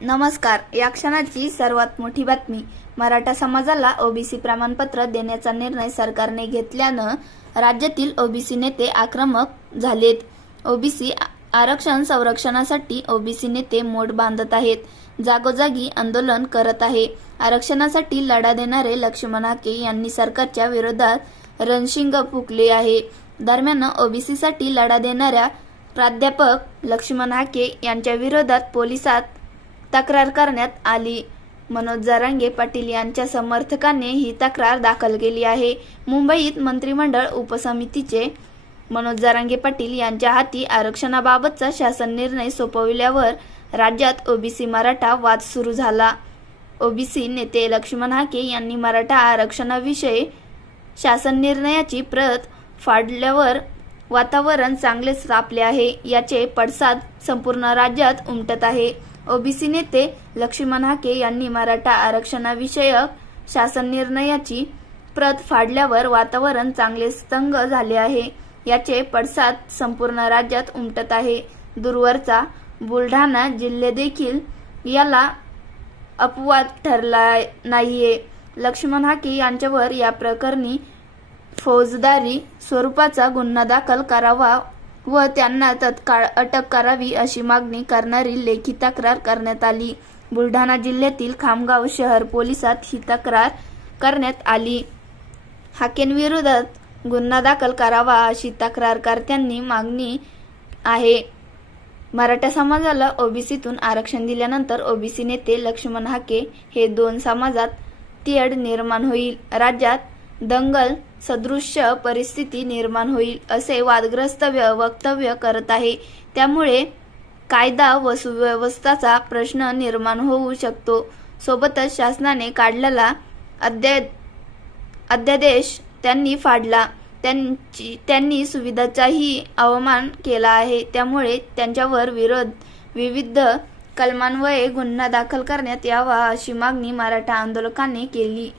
नमस्कार. या क्षणाची सर्वात मोठी बातमी. मराठा समाजाला ओबीसी प्रमाणपत्र देण्याचा निर्णय सरकारने घेतल्यानं राज्यातील ओबीसी नेते आक्रमक झालेत. ओबीसी आरक्षण संरक्षणासाठी ओबीसी नेते मोठ बांधत आहेत. जागोजागी आंदोलन करत आहे. आरक्षणासाठी लढा देणारे लक्ष्मण हाके यांनी सरकारच्या विरोधात रणशिंग फुकले आहे. दरम्यान ओबीसीसाठी लढा देणाऱ्या प्राध्यापक लक्ष्मण हाके यांच्या विरोधात पोलिसात तक्रार करण्यात आली. मनोज जरांगे पाटील यांच्या समर्थकांनी ही तक्रार दाखल केली आहे. मुंबईत मंत्रिमंडळ उपसमितीचे मनोज जरांगे पाटील यांच्या हाती आरक्षणाबाबतचा शासन निर्णय सोपविल्यावर राज्यात ओबीसी मराठा वाद सुरू झाला. ओबीसी नेते लक्ष्मण हाके यांनी मराठा आरक्षणाविषयी शासन निर्णयाची प्रत फाडल्यावर वातावरण चांगलेच तापले आहे. याचे पडसाद संपूर्ण राज्यात उमटत आहे. ओबीसी नेते लक्ष्मण हाके यांनी मराठा आरक्षणाविषयक शासन निर्णयाची प्रत फाडल्यावर वातावरण चांगले स्तंग झाले आहे. याचे पडसाद संपूर्ण राज्यात उमटत आहे. दूरवरचा बुलढाणा जिल्हे देखील याला अपवाद ठरला नाहीये. लक्ष्मण हाके यांच्यावर या प्रकरणी फौजदारी स्वरूपाचा गुन्हा दाखल करावा व त्यांना तत्काळ अटक करावी अशी मागणी करणारी लेखी तक्रार करण्यात आली. बुलढाणा जिल्ह्यातील खामगाव शहर पोलिसात ही तक्रार करण्यात आली. हाकेंविरोधात गुन्हा दाखल करावा अशी तक्रारकर्त्यांनी मागणी आहे. मराठा समाजाला ओबीसीतून आरक्षण दिल्यानंतर ओबीसी नेते लक्ष्मण हाके हे दोन समाजात तेढ निर्माण होईल. राज्यात दंगल सदृश्य परिस्थिती निर्माण होईल असे वादग्रस्त वक्तव्य करत आहे. त्यामुळे कायदा व सुव्यवस्थाचा प्रश्न निर्माण होऊ शकतो. सोबतच शासनाने काढलेला अध्या अध्यादेश त्यांनी फाडला. त्यांची त्यांनी सुविधाचाही अवमान केला आहे. त्यामुळे त्यांच्यावर विरोध विविध कलमान्वये गुन्हा दाखल करण्यात यावा अशी मागणी मराठा आंदोलकांनी केली.